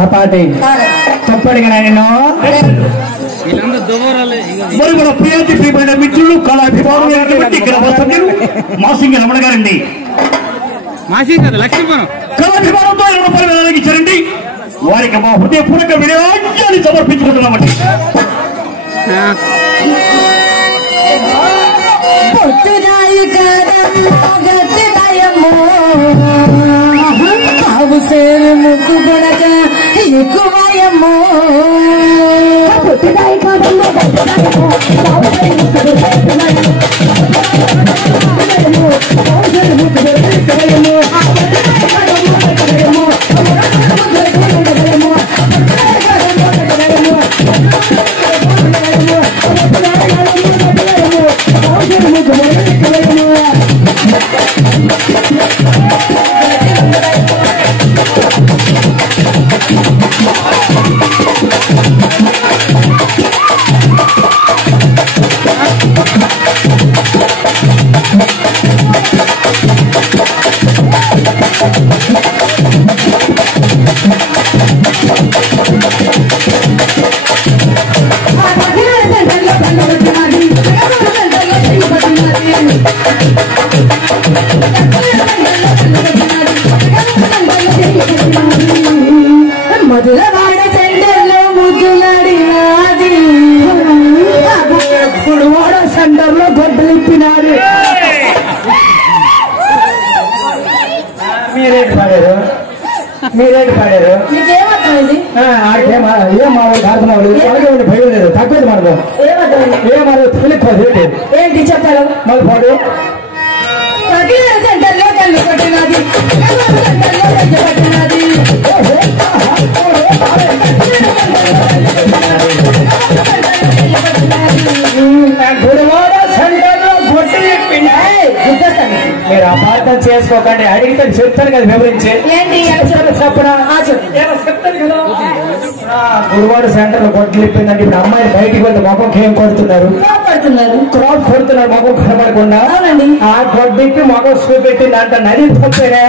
ఆ పాట చెప్పడిగా నేను మరి మన ప్రియాతి ప్రియమైన మిత్రులు కళాభిమానులు ఇక్కడ వస్తున్నారు మాసింగ రమణ గారండి. కళాభిమానంతో 20 రూపాయలు ఇచ్చారండి. వారికి మా హృదయపూర్వక వినయాన్ని సమర్పించుకుంటున్నామండి. ముక్కు కొనక ఎక్కువయమ్మో మధురవాడ సెంటర్లో ముద్దులాడినాది పులివాడ సెంటర్లో గొడ్డలిప్పినారు. మీరేంటి పాడారు? మీకేమర్థమైంది? ఏం అర్థమవుతుంది? భయం లేదు, తక్కువ మనకు ఏంటి చెప్పారు? మళ్ళీ పాడు. సెంటర్లో కళ్ళు కొట్టినది సెంటర్లో కళ్ళు పట్టినది మీరు అపార్థం చేసుకోకండి. అడిగితే చెప్తాను కదా వివరించి. చెప్పడా చెప్తాను కదా. గురువాడ సెంటర్ లో కొట్లిప్పిందండి. ఇప్పుడు అమ్మాయి బయటికి వెళ్తే మొక్కకి ఏం కొడుతున్నారు? క్రాప్ కొడుతున్నారు మొక్క కనబడకుండా. ఆ కొట్టిప్పి మొక్క చూపెట్టింది అంట. నది తప్పేనా?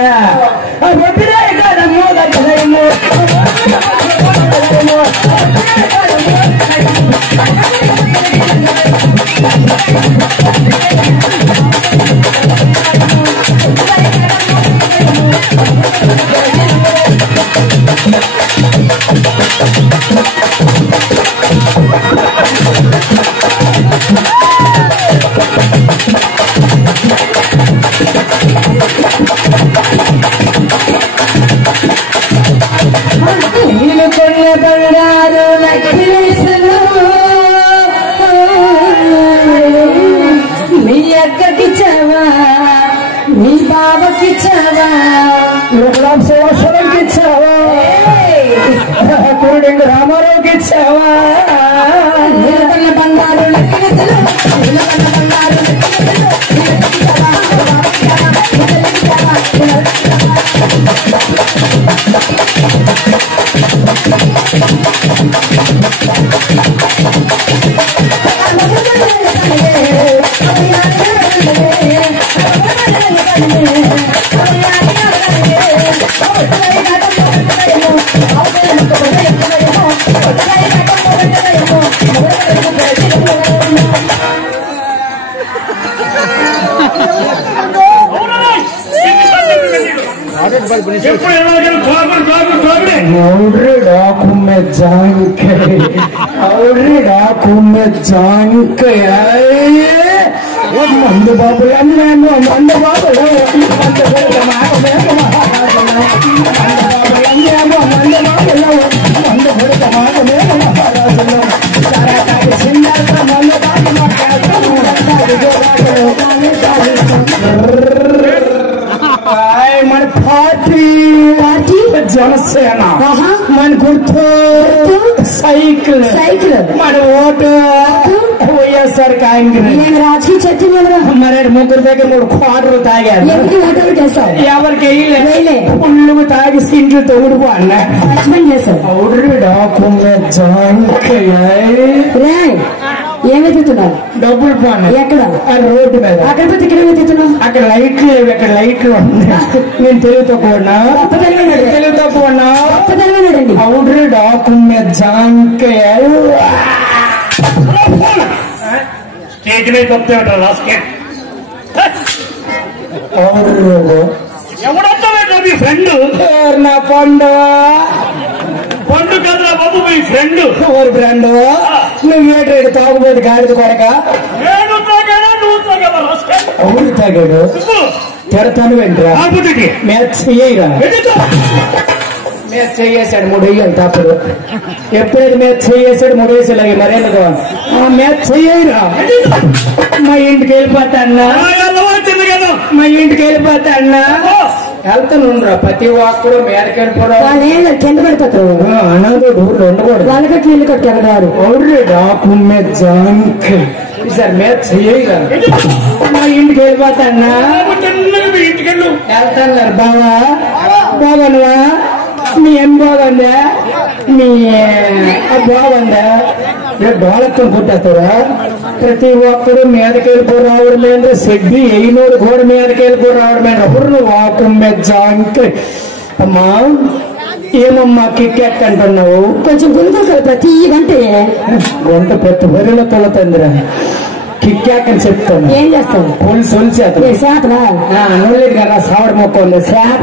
నేను కొన్న బంగారు నక్కిలేసను మీ అక్కకిచ్చావా, మీ బావకిచ్చావా, సంవత్సరంకిచ్చావా, కురుడింగు రామారావుకిచ్చావా? నేను కొన్న బంగారు నక్కిలేసను మందు బాబులు మందు బాబులు మన పార్టీ జనసేన, మన గుర్తు సైకిల్, మన ఓటు వైఎస్ఆర్ కాంగ్రెస్. రాజకీయ చర్చ మరి 3 దగ్గర 3 క్వార్టర్లు తాగారు. ఎవరికి వేయలే. పుల్లుగు తాగి సింట్లతో ఊడిపోన్నా చేశారు. ఏమి ఎత్తుతున్నారు? డబ్బులు పోను. ఎక్కడ? రోడ్డు మీద. అక్కడ పోతే ఇక్కడ ఏమి ఎత్తుతున్నావు? అక్కడ లైట్లు లేవు, ఇక్కడ లైట్లు నేను తెలుగు తక్కువన్నా తెలుగు తక్కువన్నా తెలియనాడండి. అవుడ్రీ డాక్యుమెంట్ జాంకయ్య స్టేజ్ మీద తప్పే ఉంటారు రాస్కెట్. ఎవడొస్తా మీ ఫ్రెండ్? నా పండు పండు కదరా బాబు మీ ఫ్రెండ్. ఎవరు ఫ్రెండ్? నువ్వు ఏట్రేడు తాగుబోదు గాడిద కొడక. నేను తాగానా నువ్వు తాగావా రాస్కెట్? ఎవరు తాగాడు? తిడతాను వెంట్రా మ్యాచ్ చెయ్యరా? మ్యాచ్ చేసాడు 3 వేయాలి తప్పదు. ఎప్పుడైతే మ్యాచ్ చేసాడు 3 వేసేలాగే మరేందుకో మ్యాచ్ చెయ్యరా? మా ఇంటికి వెళ్ళిపోతా అన్నా, మా ఇంటికి వెళ్తా వెళ్తానురా. ప్రతి ఒక్కరు మేడకి వెళ్ళిపోవడం కింద పడిపోతారు. అనాథుడు ఉండకూడదు. వాళ్ళకి ఇల్లు కట్టారు. డాక్యుమెంట్ జాంక్ సార్ మ్యాచ్ చెయ్యరా? మా ఇంటికి వెళ్ళిపోతా అన్నా, ఇంటికెళ్ళు. వెళ్తాను బావా. బాగున్నావా? మీ ఏం బాగుందా? మీ బాగుందా? డోలత్వం పుట్టేస్తారా? ప్రతి ఒక్కరు మీదకి వెళ్ళిపో రావడమేంద్ర సెడ్డి ఎయినోడు కూడా మీదకి వెళ్ళిపో రావడమేంద్ర అప్పుడు వాకం మీద జాంక్. అమ్మా ఏమమ్మా కిక్ అంటున్నావు? కొంచెం గుంతులు ప్రతి గంటే వంట ప్రతి వరిలో తొలతందిరా. కిక్ అని చెప్తాను. ఏం చేస్తావు? పులుసు చేత చేపలా? నూనె కదా సావడ మొక్క ఉంది చేప.